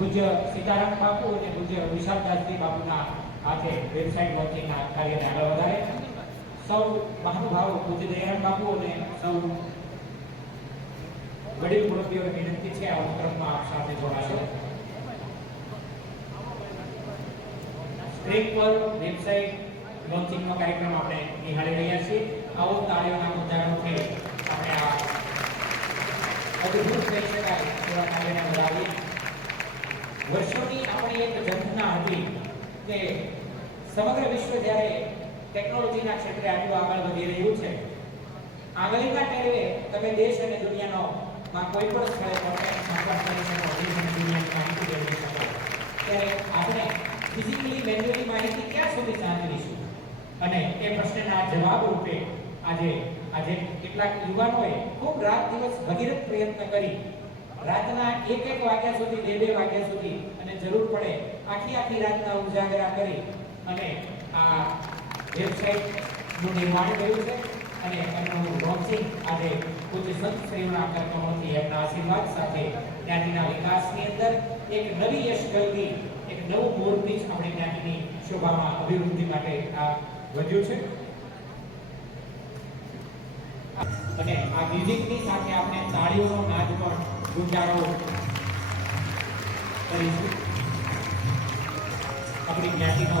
પૂજ્ય સીતારામ બાપુ અને પૂજ્ય વિશાલદાસજી બાપુના હાથે વેબસાઇટ લોન્ચિંગના કાર્યને આગળ વધારે સૌ મહાનુભાવો પૂજ્ય દયારામ બાપુ અને સૌ વડીલ મુરબ્બીઓને વિનંતી છે આ ઉપક્રમમાં આપ સાથે જોડાશો. સ્ક્રીન પર વેબસાઇટ લોન્ચિંગનો કાર્યક્રમ આપણે નિહાળી રહ્યા છીએ. આવો તાળીઓના મુદ્દાઓથી આપણે આ અદ્ભુત કહી શકાય એવા કાર્યને વધાવીએ. વર્ષોની આપણી એક ઝંખના હતી કે સમગ્ર વિશ્વ જ્યારે ટેકનોલોજીના ક્ષેત્રે આટલું આગળ વધી રહ્યું છે, આંગળીના ટેરવે તમે દેશ અને દુનિયાનો કોઈ પણ સ્થળે કોન્ટેક્ટ સંપર્ક કરી શકો, દેશ અને દુનિયાની માહિતી મેળવી શકો. ત્યારે આપણે ફિઝિકલી મેન્યુઅલી માહિતી ક્યાં સુધી સાચવીશું? અને એ પ્રશ્નના જવાબ રૂપે આજે કેટલાક યુવાનોએ ખૂબ રાત દિવસ ભગીરથ પ્રયત્ન કરી રાતના એક વાગ્યા સુધી, બે વાગ્યા સુધી અને જરૂર પડે આખી રાતના ઉજાગરા કરી અને આ વેબસાઇટનું નિર્માણ કર્યું છે. અને એમનું લોન્ચિંગ આજે પૂજ્ય સંત શ્રીઓના કર્મોથી એમના આશીર્વાદ સાથે જ્ઞાતિના વિકાસની અંદર એક નવી યશગલની એક નવું મોરપીંછ આપણે જ્ઞાતિની શોભામાં અભિવૃદ્ધિ માટે આ વધ્યું છે. અને આ મ્યુઝિકની સાથે આપણે તાળીઓનો નાદ પણ ગુંજારો કરીશું. આપણી જ્ઞાતિનો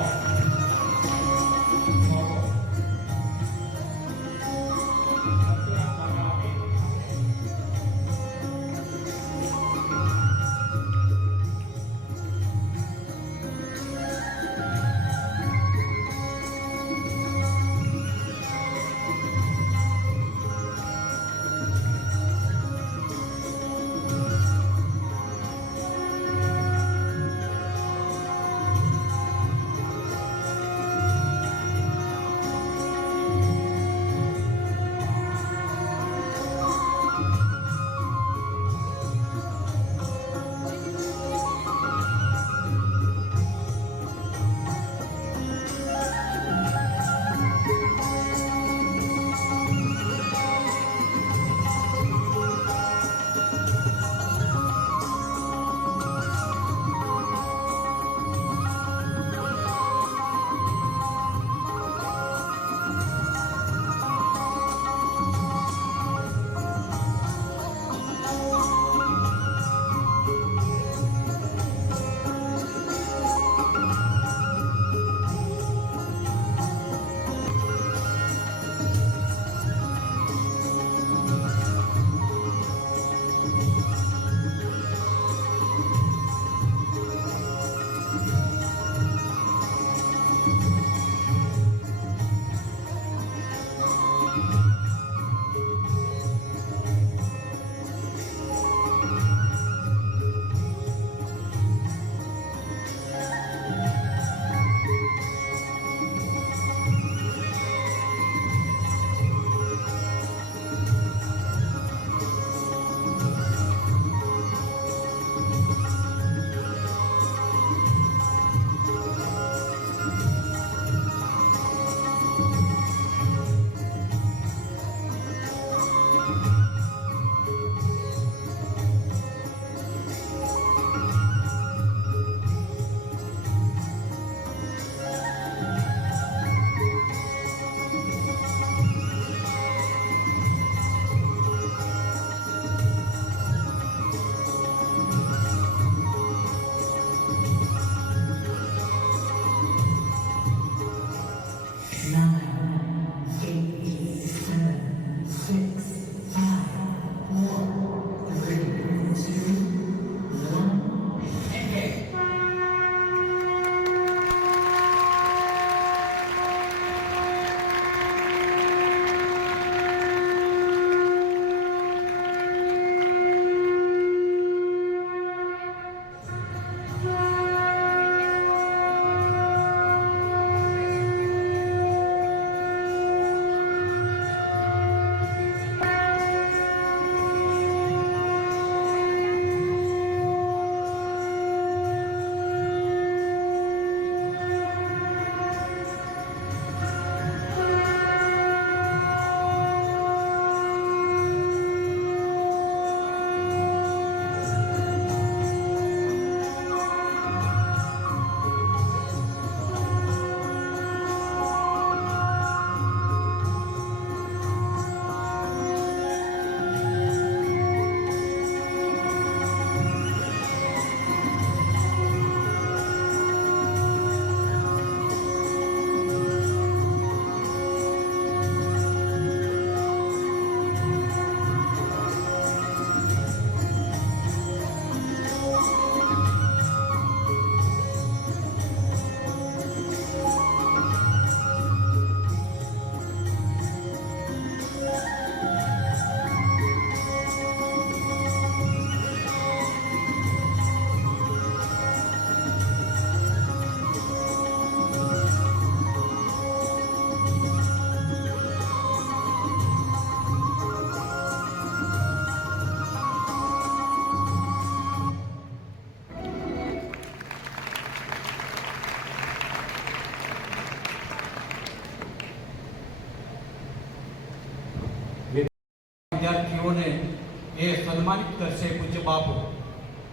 કરશે પૂજ્ય બાપુ.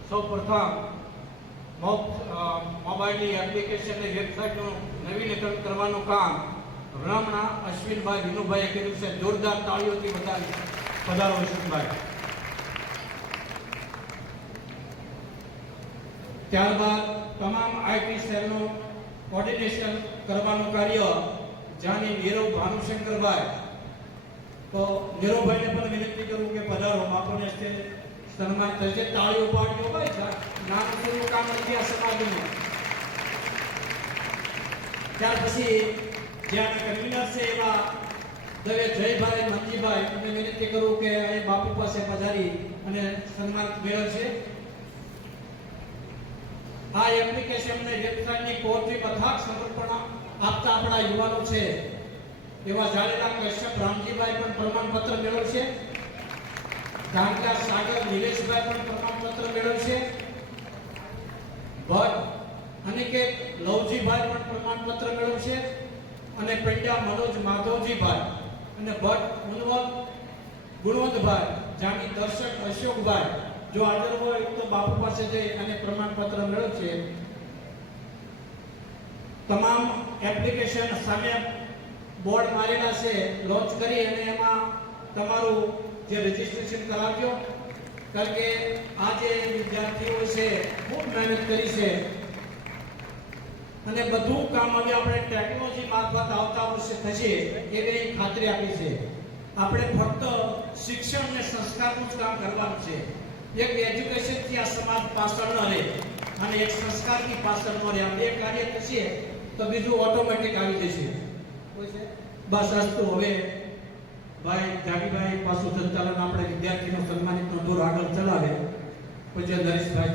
સૌ પ્રથમ મોબાઈલની એપ્લિકેશનની વેબસાઇટનું નવીનીકરણ કરવાનું કામ રમણા અશ્વિનભાઈ વિનુભાઈએ કર્યું છે. જોરદાર તાળીઓથી વધાવી પધારો અશ્વિનભાઈ. ત્યારબાદ તમામ આઈટી સેલનું કોર્ડિનેશન કરવાનું કાર્ય જાની નીરવ ભાનુશંકરભાઈ. તો નીરવભાઈને પણ વિનંતી કરું કે પધારો, બાપુને હસ્તે સન્માન થશે. તાળીઓ પાડીઓ ભાઈ, નાનું પૂરું કામ નથી આ સમાજનું. ત્યાર પછી જ્યાં કન્વીનર છે એવા દવે જયભાઈ મંજીભાઈ, એમને વિનંતી કરું કે અહીં બાપુ પાસે પધારી અને સન્માન મેળવશે. આ એપ્લિકેશનને વેબસાઇટની કોર્ટથી અથાગ સમર્પણ આપતા આપણા યુવાનો છે એવા જાડેલા કશ્યપ રામજીભાઈ પણ પ્રમાણપત્ર મેળવશે. ધાંગધ્રા સાગર નિલેશભાઈ પણ પ્રમાણપત્ર મેળવશે. ભટ્ટ અનિકેત લવજીભાઈ પણ પ્રમાણપત્ર મેળવશે. અને પંડ્યા મનોજ માધવજીભાઈ અને ભટ્ટ ગુણવંતભાઈ, જાની દર્શક અશોકભાઈ જો હાજર હોય તો બાપુ પાસે જઈ અને પ્રમાણપત્ર મેળવશે. તમામ એપ્લિકેશન સામે બોર્ડ મારેલા છે, લોન્ચ કરી અને એમાં તમારું જે રજીસ્ટ્રેશન કરાવજો. કારણ કે આ જે વિદ્યાર્થીઓ છે ખૂબ મહેનત કરી છે અને બધું કામ હવે આપણે ટેકનોલોજી મારફત આવતા વર્ષે થશે એવી ખાતરી આપી છે. આપણે ફક્ત શિક્ષણ અને સંસ્કારનું જ કામ કરવાનું છે. એક એજ્યુકેશનથી આ સમાજ પાછળ ન રહે અને એક સંસ્કારની પાછળ ન રહે. આ બે કાર્ય થશે તો બીજું ઓટોમેટિક આવી જશે. બસ અસ્તુ. હવે ભાઈ જાગીભાઈ પાછું સંચાલન આપણે વિદ્યાર્થીનો સન્માનિતનો દૂર આગળ ચલાવે. પૂજ્ય નરેશભાઈ